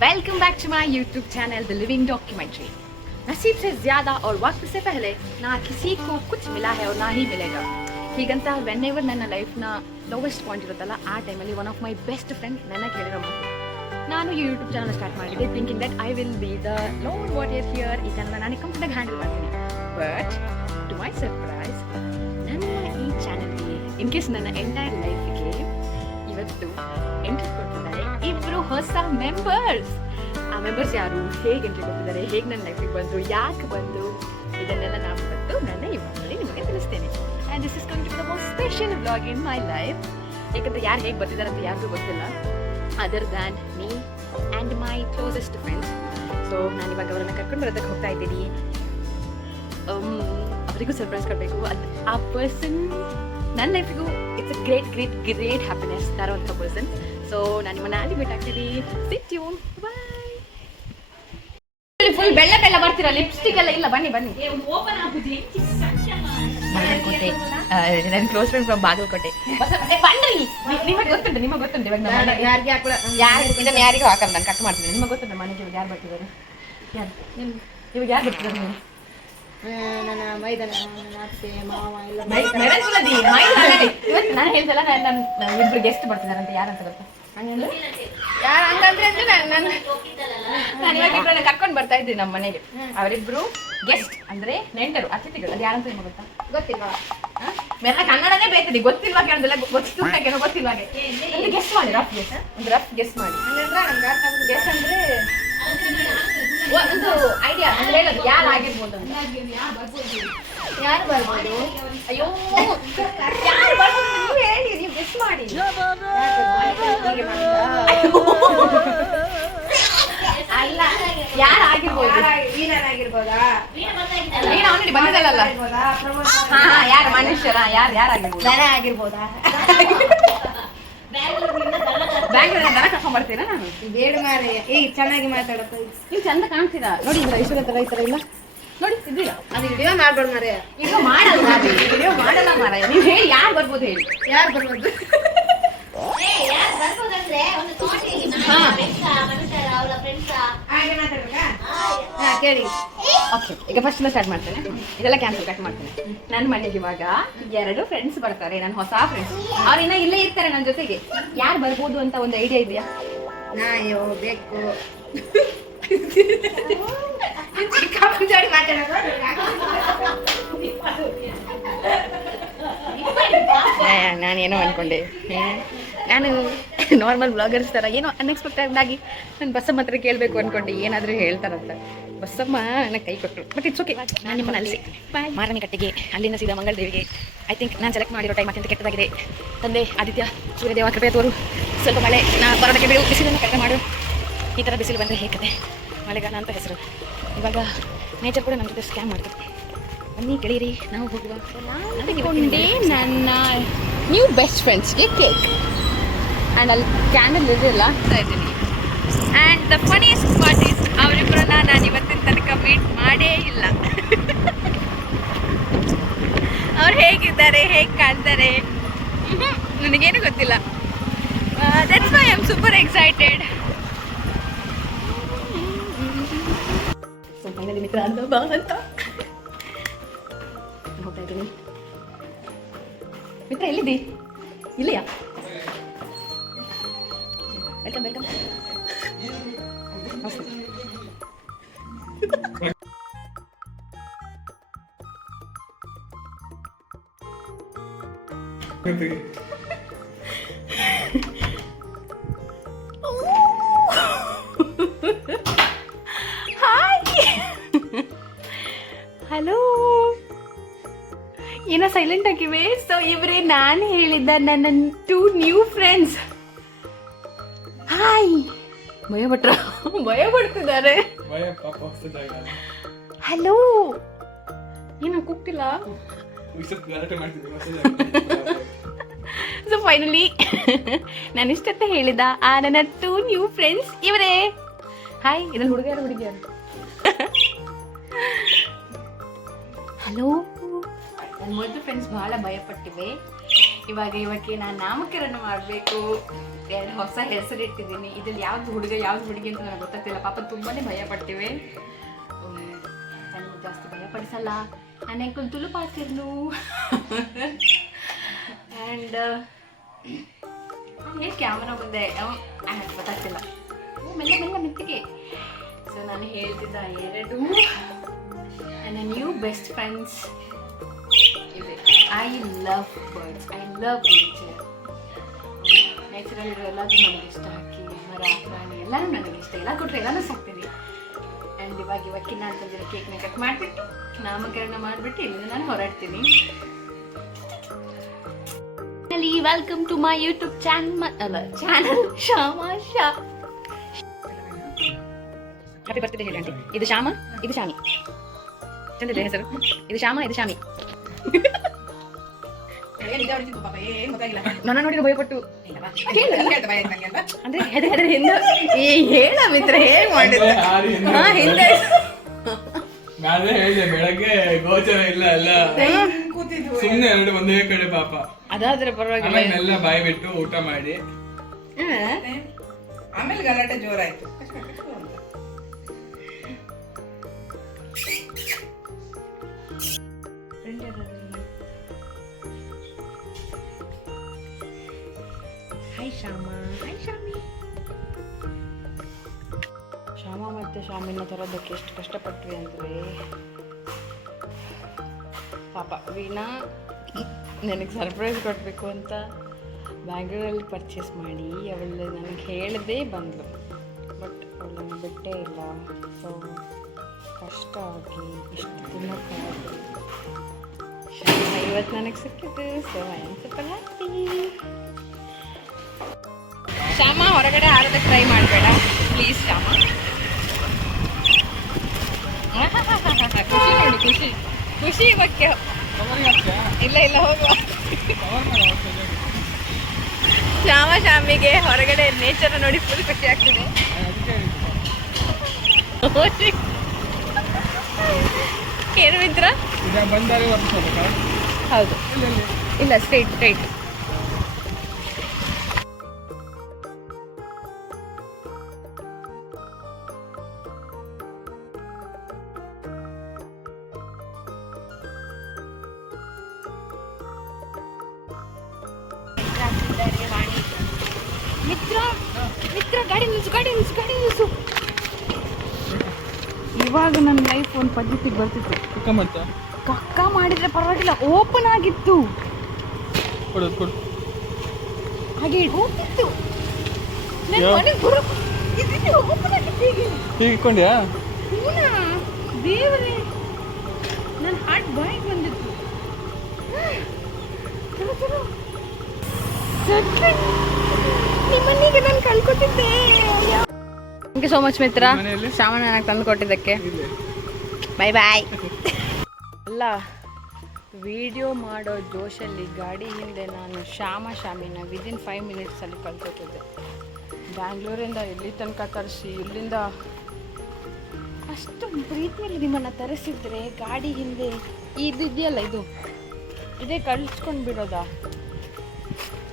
Welcome back to my YouTube channel the living documentary. नसीब से ज़्यादा और वक्त से पहले ना किसी को कुछ मिला है और ना ही मिलेगा। ಹೀಗಂತ ವೆನ್ ಎವರ್ ನನ್ನ ಲೈಫ್ನ ಲೋವೆಸ್ಟ್ ಪಾಯಿಂಟ್ ಇರುತ್ತಲ್ಲ ಆ ಟೈಮಲ್ಲಿ one of my best friend ನನಗೆ ಹೇಳಿರೋ ಮಾತು. ನಾನು ಈ ಯೂಟ್ಯೂಬ್ ಚಾನಲ್ ಸ್ಟಾರ್ಟ್ ಮಾಡಿದ್ದೆ thinking that I will be the load what year here ಈ ಚಾನಲ್ ನಾನು ಕಂಪ್ಲೀಟಾಗಿ ಹ್ಯಾಂಡಲ್ ಮಾಡ್ತೀನಿ. ಬಟ್ ಟು ಮೈ ಸರ್ಪ್ರೈಸ್ ನನ್ನ ಈ ಚಾನಲ್ಗೆ ಇನ್ ಕೇಸ್ ನನ್ನ ಎಂಟೈರ್ ಲೈಫ್ಗೆ ಇವತ್ತು ಎಂಟ್ರಿ ಕೊಡ್ತಿದ್ದಾರೆ ಇಬ್ಬರು ಹೊಸ ಮೆಂಬರ್ಸ್. ಆ ಮೆಂಬರ್ಸ್ ಯಾರು, ಹೇಗೆ ಎಂಟ್ರಿ ಕೊಡ್ತಿದ್ದಾರೆ, ಹೇಗೆ ನನ್ನ ಲೈಫಿಗೆ ಬಂದರು, ಯಾಕೆ ಬಂದು, ಇದನ್ನೆಲ್ಲ ನಾನು ಬಂದು ನನ್ನ ಇವಾಗಲೇ ನಿಮಗೆ ತಿಳಿಸ್ತೇನೆ. And this is going to be the most special vlog in my life. ಯಾಕಂದರೆ ಯಾರು ಹೇಗೆ ಬರ್ತಿದ್ದಾರೆ ಅಂತ ಯಾರಿಗೂ ಗೊತ್ತಿಲ್ಲ other than me and my closest friends. So ನಾನು ಇವಾಗ ಅವರನ್ನು ಕರ್ಕೊಂಡು ಬರೋದಕ್ಕೆ ಹೋಗ್ತಾ ಇದ್ದೀನಿ. ಅವರಿಗೂ ಸರ್ಪ್ರೈಸ್ ಕೊಡಬೇಕು. ಅದು ಆ ಪರ್ಸನ್ ನನ್ನ ಲೈಫಿಗೂ it's a great great great happiness ತರೋಂಥ ಪರ್ಸನ್. ಸೊ ನಾನು ನಿಮ್ಮನ್ನ ಅಲ್ಲಿ ಮೀಟ್ ಆಗ್ತೀನಿ. ಸಿಟ್ ಟ್ಯೂನ್. ಬಾಯ್. ಫುಲ್ ಬೆಳ್ಳ ಬೆಳ್ಳ ಬರ್ತೀರಾ, ಲಿಪ್ಸ್ಟಿಕ್ ಎಲ್ಲ ಇಲ್ಲ. ಬನ್ನಿ ಬನ್ನಿ. ಬಾಗಲಕೋಟೆ, ನನ್ನ ಕ್ಲೋಸ್ ಫ್ರೆಂಡ್ ಫ್ರಮ್ ಬಾಗಲಕೋಟೆ. ಬನ್ನಿ. ನಿಮಗೆ ಗೊತ್ತುಂಟು ಇವಾಗ ಇದನ್ನು ಯಾರಿಗೂ ಹಾಕಲ್ಲ, ನಾನು ಕಟ್ ಮಾಡ್ತೀನಿ. ನಿಮಗೆ ಗೊತ್ತುಂಟು ಮನೆಗೆ ಇವಾಗ ಯಾರು ಬರ್ತಿದ್ದಾರೆ? ಇವಾಗ ಯಾರು ಬರ್ತಿದ್ದಾರೆ? ನನ್ನ ಮೈದನ ಅತ್ತೆ ಮಾವ ಎಲ್ಲ ಇವತ್ತು ನಾನು ಹೇಳ್ದಲ್ಲ, ನಾನು ಇಬ್ರು ಗೆಸ್ಟ್ ಬರ್ತಿದ್ದಾರೆ ಅಂತ. ಯಾರಂತ ಗೊತ್ತಾ? ಹಂಗಂದ್ರೆ ಯಾರು ಹಂಗಂದ್ರೆ ಅಂದ್ರೆ ನಾನು ಇವಾಗ ಇಬ್ಬರನ್ನ ಕರ್ಕೊಂಡು ಬರ್ತಾ ಇದ್ದೀನಿ ನಮ್ಮ ಮನೆಗೆ. ಅವರಿಬ್ರು ಗೆಸ್ಟ್ ಅಂದ್ರೆ ನೆಂಟರು, ಅತಿಥಿಗಳು. ಅದು ಯಾರಂತ ನಿಮಗೆ ಗೊತ್ತಾ? ಗೊತ್ತಿಲ್ವಾ? ಮೆಲ್ಲ ಕನ್ನಡನೇ ಬೇಯ್ತದೆ. ಗೊತ್ತಿಲ್ವಾ ಕೇಳೋದಿಲ್ಲ, ಗೊತ್ತಿಲ್ವಾಗೇನೋ ಗೊತ್ತಿಲ್ವಾಗೆ ಒಂದು ಗೆಸ್ಟ್ ಮಾಡಿ. ರಫ್ ಗೆಸ್ಟ್, ಒಂದು ರಫ್ ಗೆಸ್ಟ್ ಮಾಡಿ. ಗೆಸ್ಟ್ ಅಂದ್ರೆ ಒಂದು ಐಡಿಯಾ ಅಂದ್ರೆ ಹೇಳೋದು ಯಾರು ಆಗಿರ್ಬೋದು ಅಂತ. ಯಾರು ಬರ್ಬೋದು? ಅಯ್ಯೋ, ಯಾರು ಬರ್ಬೋದು ನೀವು ಹೇಳಿ, ನೀವು ಗೆಸ್ಟ್ ಮಾಡಿ. ಅಲ್ಲ, ಯಾರು ಆಗಿರ್ಬೋದು? ವೀಣರಾಗಿರ್ಬೋದಾ? ನೀನು ಆಲ್ರೆಡಿ ಬಂದಿದ್ದಲ್ಲ. ಹಾ ಹಾ, ಯಾರು ಮನುಷ್ಯರ ಯಾರಾಗಿರ್ಬೋದು? ದನ ಆಗಿರ್ಬೋದಾ? ಬ್ಯಾಂಗ್ಳೂರಿಂದ ದನ ಕರ್ಕೊಂಡ್ ಬರ್ತೀರಾ? ನಾನು ಬೇಡ ಮಾರೆ. ಈಗ ಚೆನ್ನಾಗಿ ಮಾತಾಡಪ್ಪ. ನೀವು ಚಂದ ಕಾಣ್ತೀರಾ ನೋಡಿ. ಐಶ್ವರ್ಯ ತರ ಈ ತರ ಇಲ್ಲ ನೋಡಿ, ಇದ್ದೀರಾ? ಅದು ವಿಡಿಯೋ ಮಾಡ್ಬೇಡ ಮಾರೆ. ಈಗ ಮಾಡಲ್ಲ, ವಿಡಿಯೋ ಮಾಡಲ್ಲ ಮಾರಾಯ. ನೀವು ಹೇಳಿ ಯಾರು ಬರ್ಬೋದು ಹೇಳಿ. ಯಾರು ಬರ್ಬೋದು? ಹಾಗೆ ಮಾತಾಡ್ಬೇಕಾ? ಹಾ, ಕೇಳಿ. ಓಕೆ, ಈಗ ಫಸ್ಟ್ ಸ್ಟಾರ್ಟ್ ಮಾಡ್ತೇನೆ. ಇದೆಲ್ಲ ಕ್ಯಾನ್ಸಲ್ ಕಟ್ ಮಾಡ್ತೇನೆ. ನನ್ನ ಮನೆಗೆ ಇವಾಗ 2 ಫ್ರೆಂಡ್ಸ್ ಬರ್ತಾರೆ, ನನ್ನ ಹೊಸ ಫ್ರೆಂಡ್ಸ್. ಅವ್ರಿನ್ನ ಇಲ್ಲೇ ಇರ್ತಾರೆ ನನ್ನ ಜೊತೆಗೆ. ಯಾರು ಬರ್ಬೋದು ಅಂತ ಒಂದು ಐಡಿಯಾ ಇದೆಯಾ? ನಾಯೋ ಬೇಕು ನಾನೇನೋ ಅನ್ಕೊಂಡೆ. ನಾನು ನಾರ್ಮಲ್ ಬ್ಲಾಗರ್ಸ್ ಥರ ಏನೋ ಅನ್ಎಕ್ಸ್ಪೆಕ್ಟೆಡ್ ಆಗಿ ನಾನು ಬಸ್ಸಮ್ಮ ಹತ್ರ ಕೇಳಬೇಕು ಅನ್ಕೊಂಡೆ ಏನಾದರೂ ಹೇಳ್ತಾರಂತ. ಬಸ್ಸಮ್ಮ ನನಗೆ ಕೈ ಕೊಟ್ಟರು. But it's okay. ನಾನು ನಿಮ್ಮನ್ನು ಅಲ್ಲಿ ಮಾರನೇ ಕಟ್ಟೆಗೆ, ಅಲ್ಲಿಂದ ಸೀದಾ ಮಂಗಳದೇವಿಗೆ. ಐ ಥಿಂಕ್ ನಾನು ಸೆಲೆಕ್ಟ್ ಮಾಡಿರೋ ಟೈಮ್ ಅತ್ಯಂತ ಕೆಟ್ಟದಾಗಿದೆ. ತಂದೆ ಆದಿತ್ಯ ಸೂರ್ಯದೇವ ಕೃಪೆ ತೋರು. ಸ್ವಲ್ಪ ಮಳೆ, ನಾ ಬರೋದಕ್ಕೆ ಬಿಡು, ಬಿಸಿಲನ್ನು ಕಡಿಮೆ ಮಾಡು. ಈ ಥರ ಬಿಸಿಲು ಬಂದರೆ ಹೇಗದೆ? ಮಳೆಗಾಲ ಅಂತ ಹೆಸರು. ಇವಾಗ ನೇಚರ್ ಕೂಡ ನಮ್ಮ ಜೊತೆ ಸ್ಕ್ಯಾಮ್ ಮಾಡ್ತದೆ. ಬನ್ನಿ ಗೆಳೆಯರಿ, ನಾವು ಹೋಗುವ. ಅದಕ್ಕೊಂಡೇ ನನ್ನ ನ್ಯೂ ಬೆಸ್ಟ್ ಫ್ರೆಂಡ್ಸ್ಗೆ ಕೇಕ್ ಆ್ಯಂಡ್ ಅಲ್ಲಿ ಕ್ಯಾಂಡಲ್ ಇದೆಲ್ಲ ಆಗ್ತಾ ಇದ್ದೀನಿ. ಆ್ಯಂಡ್ ದ ಫನಿಯೆಸ್ಟ್ ಪಾರ್ಟ್ ಈಸ್ ಅವರಿಬ್ಬರನ್ನ ನಾನು ಇವತ್ತಿನ ತನಕ ಮೀಟ್ ಮಾಡೇ ಇಲ್ಲ. ಅವ್ರು ಹೇಗಿದ್ದಾರೆ, ಹೇಗೆ ಕಾಣ್ತಾರೆ ನನಗೇನು ಗೊತ್ತಿಲ್ಲ. That's why I am super excited. So finally ಮಿತ್ರ ಅಂದ ಬಾ ಅಂತ ಹೋಗ್ತಾ ಇದ್ದೀನಿ. ಮಿತ್ರ ಎಲ್ಲಿದ್ದಿ? ಇಲ್ಲಿಯಾ? Welcome welcome. ಹಲೋ, ಏನೋ ಸೈಲೆಂಟ್ ಆಗಿವೆ. ಸೊ ಇವರೇ ನಾನು ಹೇಳಿದ್ದ ನನ್ನ 2 ನ್ಯೂ ಫ್ರೆಂಡ್ಸ್. ಹಾಯ್. ಭಯ ಪಡ್ತಿದ್ದಾರೆ. ಹಲೋ, ಏನೋ ಕೂಗ್ತಿಲ್ಲ. ಸೊ ಫೈನಲಿ ನಾನು ಇಷ್ಟಂತ ಹೇಳಿದ ಆ ನನ್ನ 2 ನ್ಯೂ ಫ್ರೆಂಡ್ಸ್ ಇವರೇ. ಹಾಯ್. ಇದನ್ನು ಹುಡುಗಿಯರು ಹಲೋ. ನನ್ನ ಮೊದಲು ಫ್ರೆಂಡ್ಸ್ ಬಹಳ ಭಯಪಟ್ಟಿವೆ. ಇವಕ್ಕೆ ನಾನು ನಾಮಕರಣ ಮಾಡಬೇಕು. 2 ಹೊಸ ಹೆಸರು ಇಟ್ಟಿದ್ದೀನಿ. ಇದ್ರಲ್ಲಿ ಯಾವ್ದು ಹುಡುಗ ಯಾವ್ದು ಹುಡುಗಿ ಅಂತ ನನಗೆ ಗೊತ್ತಾಗ್ತಿಲ್ಲ. ಪಾಪ ತುಂಬಾ ಭಯ ಪಡ್ತೀವಿ. ನನಗೆ ಜಾಸ್ತಿ ಭಯ ಪಡಿಸಲ್ಲ. ನಾನು ಹೆಂಗೆ ತುಳು ಪಾತಿರ್ನು ಆ್ಯಂಡ್ ಏನು ಕ್ಯಾಮ್ರಾ ಮುಂದೆ ಗೊತ್ತಾಗ್ತಿಲ್ಲ. ಮೆಲ್ಲ ಮೆಲ್ಲ ಮೆತ್ತಿಗೆ. ಸೊ ನಾನು ಹೇಳ್ತಿದ್ದ 2 ನನ್ನ ನ್ಯೂ ಬೆಸ್ಟ್ ಫ್ರೆಂಡ್ಸ್ ಇದೆ. I love birds, I love ನೇಚರಲ್ಲಿರೋ ಎಲ್ಲದೂ ನನಗೆ ಇಷ್ಟ. ಹಕ್ಕಿ, ಮರ, ಪ್ರಾಣಿ ಎಲ್ಲರೂ ನನಗೆ ಇಷ್ಟ. ಎಲ್ಲ ಕೊಟ್ಟರೆ ಎಲ್ಲನೂ ಸಾಕ್ತೀನಿ. ಆ್ಯಂಡ್ ಇವಕ್ಕಿನ್ನ ಅಂತಂದಿರೋ ಕೇಕ್ನ ಕಟ್ ಮಾಡಿಬಿಟ್ಟು ನಾಮಕರಣ ಮಾಡಿಬಿಟ್ಟು ಇಲ್ಲಿಂದ ನಾನು ಹೊರಡ್ತೀನಿ. Welcome to my YouTube channel Shama Sha. Happy birthday ಹೇಳಿ ಆಂಟಿ. ಇದು ಶಾಮ, ಇದು ಶಾಮಿ. ಚಂದಿದೆ ಹೆಸರು. ಇದು ಶಾಮ, ಇದು ಶಾಮಿ. ನನ್ನ ನೋಡಿ ಭಯಪಟ್ಟು ಅಂದ್ರೆ ಹೆದರಿ ಹಿಂದೆ ಹೇಳ ಮಿತ್ರ ಹೇಗೆ ಮಾಡಿದ್ರೆ ಹಿಂದೆ ಬೆಳಗ್ಗೆ ಗೋಚರ ಇಲ್ಲ ಎಲ್ಲ ಸುಮ್ಮನೆ 2 ಒಂದೇ ಕಡೆ ಪಾಪ. ಅದಾದ್ರೆ ಪರವಾಗಿಲ್ಲ. ಎಲ್ಲ ಬಾಯಿ ಬಿಟ್ಟು ಊಟ ಮಾಡಿ ಆಮೇಲೆ ಗಲಾಟೆ ಜೋರಾಯ್ತು. Hi Shyama, hi Shami. ಶ್ಯಾಮ ಮತ್ತೆ ಶಾಮಿನ ತರೋದಕ್ಕೆ ಎಷ್ಟು ಕಷ್ಟಪಟ್ವಿ ಅಂದರೆ ಪಾಪ ವೀಣಾ ನನಗೆ ಸರ್ಪ್ರೈಸ್ ಕೊಡಬೇಕು ಅಂತ ಬ್ಯಾಂಗ್ಳೂರಲ್ಲಿ ಪರ್ಚೇಸ್ ಮಾಡಿ ಅವಳು ನನಗೆ ಹೇಳದೇ ಬಂದಳು. ಬಟ್ ಅವಳನ್ನು ಬಿಟ್ಟೇ ಇಲ್ಲ. ಸೊ ಕಷ್ಟ ಆಗಿ ಇಷ್ಟು ತಿನ್ನೋಕ್ಕಾಗಿ ಇವತ್ತು ನನಗೆ ಸಿಕ್ಕಿದ್ದು. So I am super happy. Shyama ಹೊರಗಡೆ ಆಡೋದಕ್ಕೆ ಟ್ರೈ ಮಾಡಬೇಡ ಪ್ಲೀಸ್ ಶ್ಯಾಮ. ಖುಷಿ ನೋಡು, ಖುಷಿ ಖುಷಿ ಇವಕ್ಕೆ. ಇಲ್ಲ ಇಲ್ಲ ಹೋಗುವ. ಶ್ಯಾಮ ಶಾಮಿಗೆ ಹೊರಗಡೆ ನೇಚರ್ ನೋಡಿ ಫುಲ್ ಖುಷಿ ಆಗ್ತಿದೆ. ಏನು ಮಿತ್ರ? ಹೌದು ಇಲ್ಲ ಸ್ಟ್ರೈಟ್ ಸ್ಟ್ರೈಟ್. ಮಿತ್ರ ಮಿತ್ರ ಗಾಡಿ ನಿಲ್ಸು, ಗಾಡಿ ನಿಲ್ಸು, ಗಾಡಿ ನಿಲ್ಸು. ಇವಾಗ ನನ್ನ ಲೈಫ್ ಒಂದು ಪದ್ಧತಿಗೆ ಬರ್ತಿತ್ತು. ಕಕ್ಕ ಮಾಡಿದ್ರೆ ಪರವಾಗಿಲ್ಲ, ಓಪನ್ ಆಗಿತ್ತು ಹಾಗೆ ಹೋಗ್ತಿತ್ತು. ನನ್ನ ಮನೆಗೆ ಬರೋ ಓಪನ್ ಆಗಿತ್ತು. ಹೀಗಿಕೊಂಡ್ಯಾ? ದೇವರೇ, ನನ್ನ ಹಾರ್ಟ್ ಬಾಯಿಗೆ ಬಂದಿತ್ತು. ನಿಮ್ಮನೆಗೆ ನಾನು ಕಳ್ಕೊತಿದ್ದೆ. ಥ್ಯಾಂಕ್ ಯು ಸೋ ಮಚ್ ಮಿತ್ರ, ಶ್ರಾವಣ ನನಗೆ ತಂದು ಕೊಟ್ಟಿದ್ದಕ್ಕೆ. ಬಾಯ್ ಬಾಯ್. ಅಲ್ಲ, ವಿಡಿಯೋ ಮಾಡೋ ಜೋಶಲ್ಲಿ ಗಾಡಿ ಹಿಂದೆ ನಾನು ಶಾಮಿನ ವಿದಿನ್ 5 ಮಿನಿಟ್ಸಲ್ಲಿ ಕಳ್ಕೊತಿದ್ದೆ. ಬ್ಯಾಂಗ್ಳೂರಿಂದ ಇಲ್ಲಿ ತನಕ ತರಿಸಿ, ಇಲ್ಲಿಂದ ಅಷ್ಟು ಪ್ರೀತಿಯಲ್ಲಿ ನಿಮ್ಮನ್ನು ತರಿಸಿದ್ರೆ ಗಾಡಿ ಹಿಂದೆ ಇದು ಇದೆಯಲ್ಲ, ಇದೇ ಕಳಿಸ್ಕೊಂಡು ಬಿಡೋದಾ?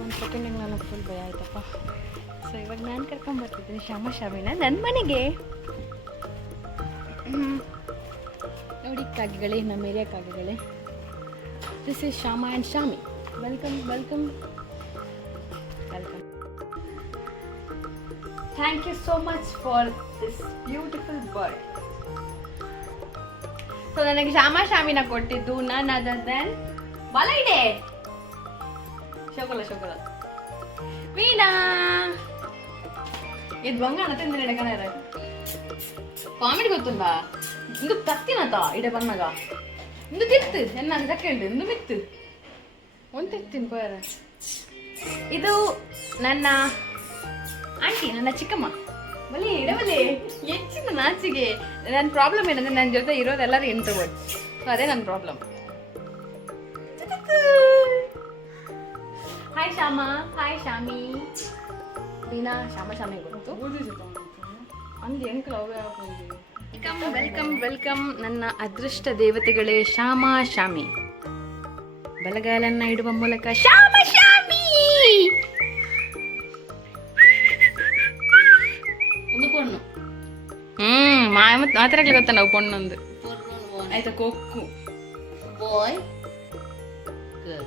ಒಂದು ಸೆಕೆಂಡಿಗೆ ನನಗೆ ಫುಲ್ ಭಯ ಆಯ್ತಪ್ಪ. ಸೊ ಇವಾಗ ನಾನು ಕರ್ಕೊಂಡ್ಬರ್ತಿದ್ದೀನಿ ಶಾಮಿನ ನನ್ನ ಮನೆಗೆ. ನೋಡಿ ಕಾಗೆಗಳೇ, ನಮ್ಮ ಏರಿಯಾ ಕಾಗೆಗಳೇ. This is Shyama and Shami. Welcome welcome welcome. Thank you so much for this beautiful bird. So ನನಗೆ ಶಾಮಿನ ಕೊಟ್ಟಿದ್ದು ನನ್ ಅದರ್ ದೆನ್ ಬಲ ಇದೆ ಶೋಕಲ ವೀಣಾ. ಇದು ಬಂಗಾಣ ತಿಂದ್ರೆ ಎಡಕನ ಕಾಮಿಡಿ ಗೊತ್ತುಂಡ ಇಂದು ತತ್ತಿನತ ಇಡೆ ಬಂದಾಗ ಇಂದು ತಿತ್ತು ಎನ್ನ ಸೆಕೆಂಡ್ ಇಂದು ಮಿತ್ತು ಒಂದು ತಿತ್ತೀನಿ ಪೋಯರ. ಇದು ನನ್ನ ಆಂಟಿ, ನನ್ನ ಚಿಕ್ಕಮ್ಮ. ಬಲಿ ಇಡಬಲಿ ಹೆಚ್ಚಿನ ನಾಚಿಗೆ. ನನ್ನ ಪ್ರಾಬ್ಲಮ್ ಏನಂದ್ರೆ ನನ್ನ ಜೊತೆ ಇರೋದೆಲ್ಲರೂ ಇಂಟ್ರೋವರ್ಟ್. ಸೊ ಅದೇ ನನ್ನ problem. Hi Shyama, hi Shami. Veena Shami ಗೊತ್ತು ಅಂದು ಎಂಕಲ್ ವೆಲ್ಕಮ್ ವೆಲ್ಕಮ್ ವೆಲ್ಕಮ್. ನನ್ನ ಅದೃಷ್ಟ ದೇವತೆಗಳೇ ಶಾಮಿ. ಬಲಗಾಲನ್ನ ಇಡುವ ಮೂಲಕ ಶಾಮ ಮಾತಾಡಕ್ಕೆ ಗೊತ್ತ ನಾವು ಪೊಣ್ಣೊಂದು ಆಯ್ತಾ ಕೊಕ್ಕು ಬಾಯ್ ಗರ್ಲ್